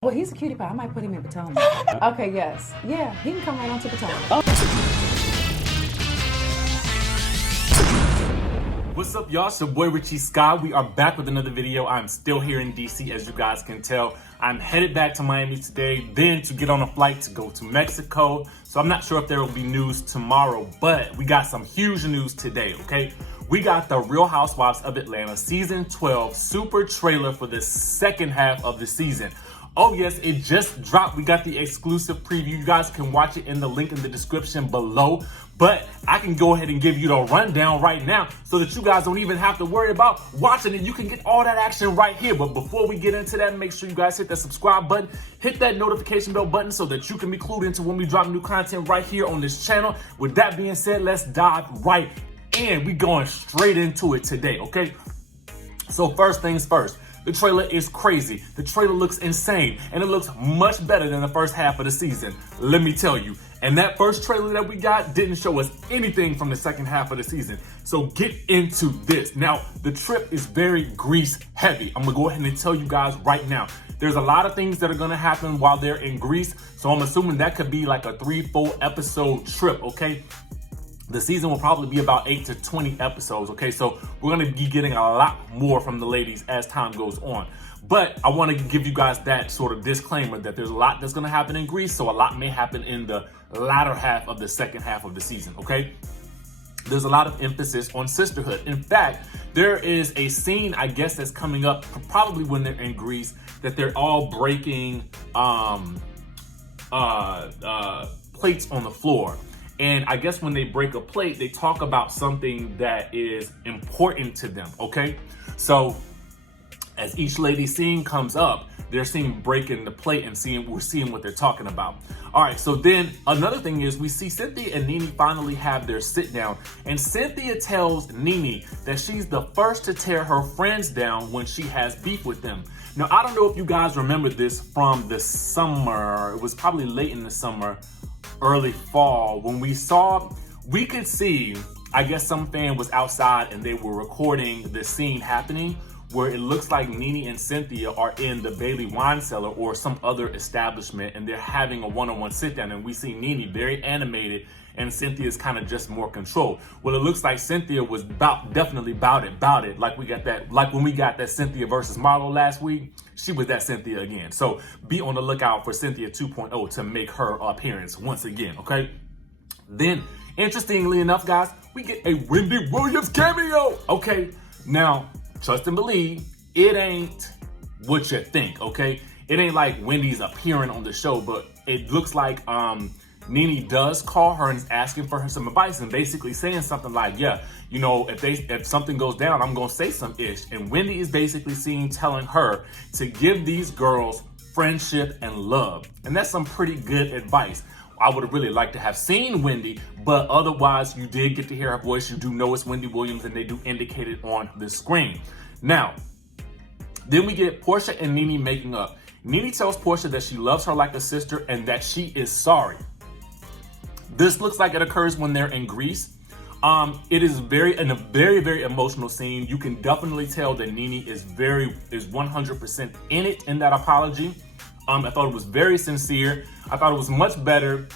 Well, he's a cutie pie. I might put him in Potomac. Okay, yes. Yeah, he can come right on to Potomac. What's up, y'all? It's your boy Richie Sky. We are back with another video. I'm still here in DC, as you guys can tell. I'm headed back to Miami today, then to get on a flight to go to Mexico. So I'm not sure if there will be news tomorrow, but we got some huge news today, okay? We got the Real Housewives of Atlanta Season 12 super trailer for the second half of the season. Oh yes, it just dropped. We got the exclusive preview. You guys can watch it in the link in the description below. But I can go ahead and give you the rundown right now so that you guys don't even have to worry about watching it. You can get all that action right here. But before we get into that, make sure you guys hit that subscribe button, hit that notification bell button so that you can be clued into when we drop new content right here on this channel. With that being said, let's dive right in. We going straight into it today, okay? So first things first. The trailer is crazy. The trailer looks insane, and it looks much better than the first half of the season, let me tell you. And that first trailer that we got didn't show us anything from the second half of the season. So get into this. Now, the trip is very Greece heavy. I'm gonna go ahead and tell you guys right now. There's a lot of things that are gonna happen while they're in Greece, so I'm assuming that could be like a 3-4 episode trip, okay? The season will probably be about 8 to 20 episodes, okay? So we're gonna be getting a lot more from the ladies as time goes on. But I wanna give you guys that sort of disclaimer that there's a lot that's gonna happen in Greece, so a lot may happen in the latter half of the second half of the season, okay? There's a lot of emphasis on sisterhood. In fact, there is a scene, I guess, that's coming up probably when they're in Greece, that they're all breaking plates on the floor. And I guess when they break a plate, they talk about something that is important to them, okay? So as each lady scene comes up, they're seeing breaking the plate and we're seeing what they're talking about. All right, so then another thing is we see Cynthia and Nene finally have their sit down, and Cynthia tells Nene that she's the first to tear her friends down when she has beef with them. Now, I don't know if you guys remember this from the summer. It was probably late in the summer, early fall, when we could see, I guess some fan was outside and they were recording the scene happening where it looks like Nene and Cynthia are in the Bailey wine cellar or some other establishment, and they're having a one-on-one sit down, and we see Nene very animated and Cynthia's kind of just more controlled. Well, it looks like Cynthia was definitely about it. Like when we got that Cynthia versus Marlo last week, she was that Cynthia again. So be on the lookout for Cynthia 2.0 to make her appearance once again, okay? Then, interestingly enough, guys, we get a Wendy Williams cameo, okay? Now, trust and believe, it ain't what you think, okay? It ain't like Wendy's appearing on the show, but it looks like Nene does call her and is asking for her some advice and basically saying something like, yeah, you know, if something goes down, I'm gonna say some ish. And Wendy is basically telling her to give these girls friendship and love. And that's some pretty good advice. I would have really liked to have seen Wendy, but otherwise you did get to hear her voice. You do know it's Wendy Williams, and they do indicate it on the screen. Now, then we get Porsha and Nene making up. Nene tells Porsha that she loves her like a sister and that she is sorry. This looks like it occurs when they're in Greece. It is in a very, very emotional scene. You can definitely tell that Nene is 100% in it in that apology. I thought it was very sincere. I thought it was much better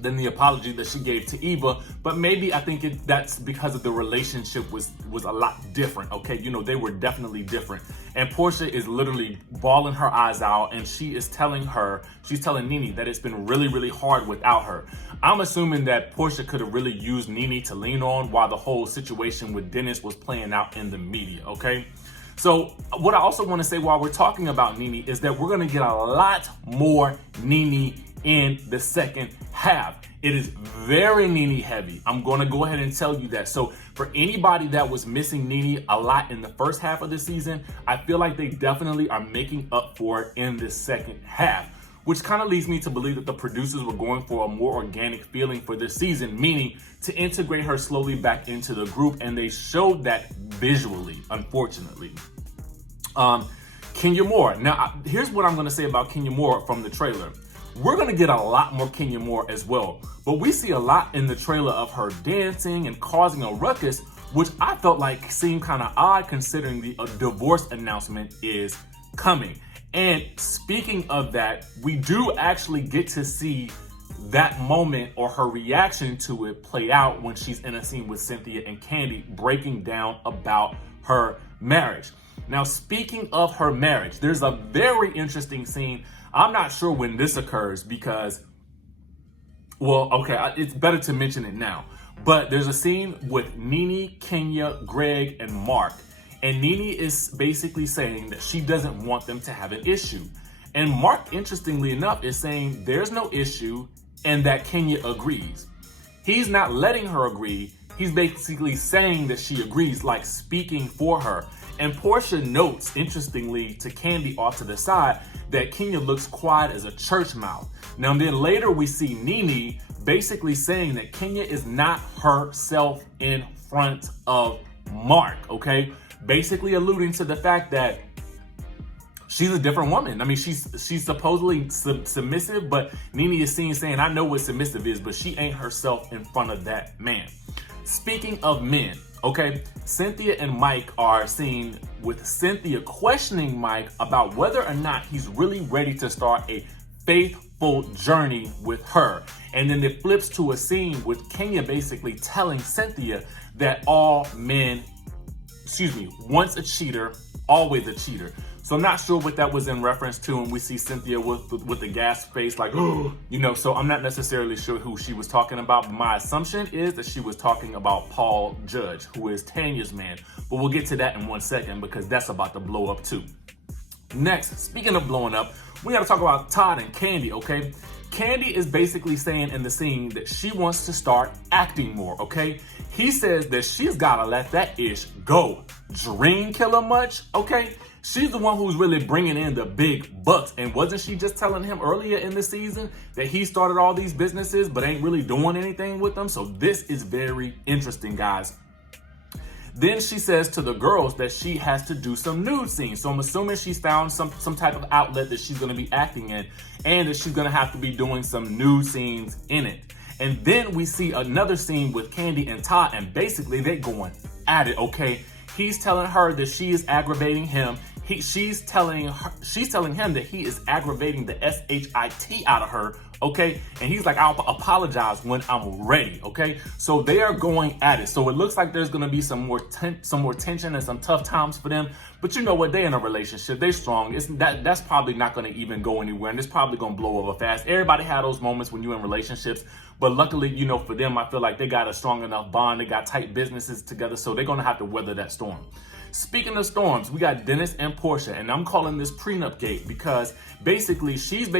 than the apology that she gave to Eva, but maybe I think that's because of the relationship was a lot different, okay? You know, they were definitely different. And Porsha is literally bawling her eyes out, and she's telling Nene that it's been really, really hard without her. I'm assuming that Porsha could have really used Nene to lean on while the whole situation with Dennis was playing out in the media, okay? So what I also want to say while we're talking about Nene is that we're going to get a lot more Nene in the second half. It is very Nene heavy. I'm going to go ahead and tell you that. So for anybody that was missing Nene a lot in the first half of the season, I feel like they definitely are making up for it in the second half, which kind of leads me to believe that the producers were going for a more organic feeling for this season, meaning to integrate her slowly back into the group, and they showed that visually, unfortunately. Kenya Moore. Now, here's what I'm going to say about Kenya Moore from the trailer. We're going to get a lot more Kenya Moore as well, but we see a lot in the trailer of her dancing and causing a ruckus, which I felt like seemed kind of odd considering the divorce announcement is coming. And speaking of that, we do actually get to see that moment or her reaction to it play out when she's in a scene with Cynthia and Kandi breaking down about her marriage. Now, speaking of her marriage, there's a very interesting scene. I'm not sure when this occurs because, well, okay, it's better to mention it now. But there's a scene with Nene, Kenya, Greg, and Mark. And Nene is basically saying that she doesn't want them to have an issue. And Mark, interestingly enough, is saying there's no issue and that Kenya agrees. He's not letting her agree. He's basically saying that she agrees, like speaking for her. And Porsha notes, interestingly, to Kandi off to the side, that Kenya looks quiet as a church mouse. Now, then later we see Nene basically saying that Kenya is not herself in front of Mark, okay? Basically alluding to the fact that she's a different woman. I mean, she's supposedly submissive, but Nene is seen saying, I know what submissive is, but she ain't herself in front of that man. Speaking of men, okay, Cynthia and Mike are seen with Cynthia questioning Mike about whether or not he's really ready to start a faithful journey with her. And then it flips to a scene with Kenya basically telling Cynthia that all men, once a cheater, always a cheater. So I'm not sure what that was in reference to, and we see Cynthia with the gas face, like, so I'm not necessarily sure who she was talking about. But my assumption is that she was talking about Paul Judge, who is Tanya's man. But we'll get to that in 1 second because that's about to blow up too. Next, speaking of blowing up, we got to talk about Todd and Kandi, okay? Kandi is basically saying in the scene that she wants to start acting more, okay? He says that she's got to let that ish go. Dream killer much, okay? She's the one who's really bringing in the big bucks. And wasn't she just telling him earlier in the season that he started all these businesses but ain't really doing anything with them? So this is very interesting, guys. Then she says to the girls that she has to do some nude scenes. So I'm assuming she's found some type of outlet that she's going to be acting in and that she's going to have to be doing some nude scenes in it. And then we see another scene with Kandi and Todd, and basically they're going at it, okay? He's telling her that she is aggravating him. She's telling him that he is aggravating the SHIT out of her, okay? And he's like, I'll apologize when I'm ready, okay? So they are going at it. So it looks like there's gonna be some more tension and some tough times for them. But you know what? They're in a relationship. They're strong. That's probably not gonna even go anywhere, and it's probably gonna blow over fast. Everybody had those moments when you're in relationships, but luckily, for them, I feel like they got a strong enough bond. They got tight businesses together, so they're gonna have to weather that storm. Speaking of storms, we got Dennis and Porsha, and I'm calling this prenup gate because basically she's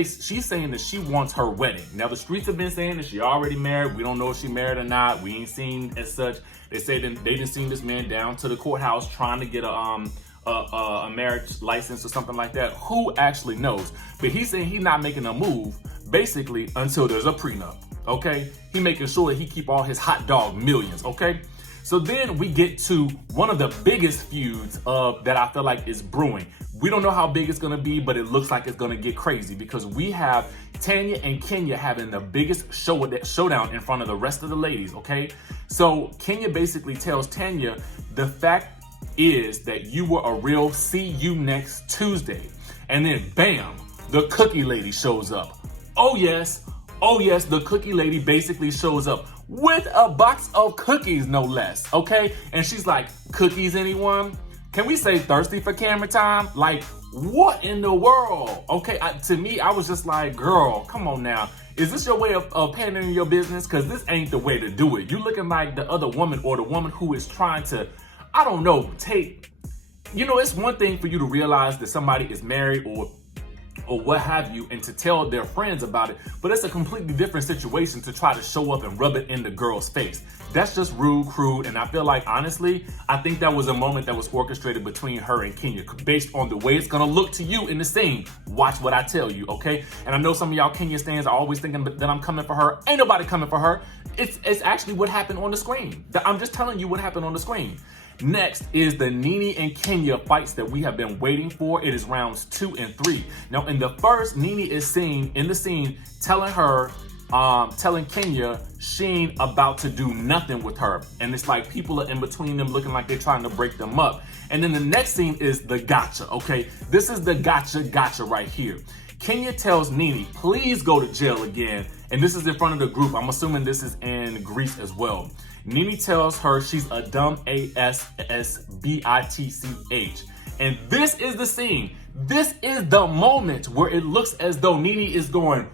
saying that she wants her wedding. Now the streets have been saying that she already married. We don't know if she married or not. We ain't seen as such. They say that they didn't seen this man down to the courthouse trying to get a marriage license or something like that. Who actually knows? But he's saying he's not making a move basically until there's a prenup. Okay, he making sure that he keep all his hot dog millions. Okay. So then we get to one of the biggest feuds that I feel like is brewing. We don't know how big it's gonna be, but it looks like it's gonna get crazy because we have Tanya and Kenya having the biggest showdown in front of the rest of the ladies, okay? So Kenya basically tells Tanya, the fact is that you were a real see you next Tuesday. And then bam, the cookie lady shows up. Oh yes, the cookie lady basically shows up with a box of cookies, no less, okay? And she's like, cookies, anyone? Can we say thirsty for camera time? Like, what in the world? Okay, to me, I was just like, girl, come on now. Is this your way of pandering your business? Because this ain't the way to do it. You looking like the other woman or the woman who is trying to, I don't know, it's one thing for you to realize that somebody is married or what have you, and to tell their friends about it, but it's a completely different situation to try to show up and rub it in the girl's face. That's just rude, crude, and I feel like, honestly, I think that was a moment that was orchestrated between her and Kenya based on the way it's gonna look to you in the scene. Watch what I tell you, okay? And I know some of y'all Kenya stans are always thinking that I'm coming for her. Ain't nobody coming for her. It's actually what happened on the screen. I'm just telling you what happened on the screen. Next is the Nene and Kenya fights that we have been waiting for. It is rounds 2 and 3. Now in the first, Nene is seen in the scene telling her telling Kenya she ain't about to do nothing with her. And it's like people are in between them looking like they're trying to break them up. And then the next scene is the gotcha, okay? This is the gotcha right here. Kenya tells Nene, please go to jail again. And this is in front of the group. I'm assuming this is in Greece as well. Nene tells her she's a dumb ASSBITCH. And this is the scene. This is the moment where it looks as though Nene is going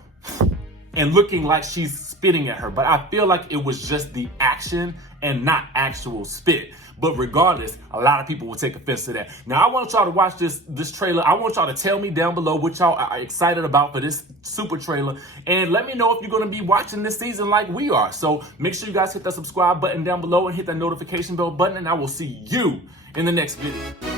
and looking like she's spitting at her. But I feel like it was just the action and not actual spit. But regardless, a lot of people will take offense to that. Now, I want y'all to watch this trailer. I want y'all to tell me down below what y'all are excited about for this super trailer. And let me know if you're going to be watching this season like we are. So make sure you guys hit that subscribe button down below and hit that notification bell button. And I will see you in the next video.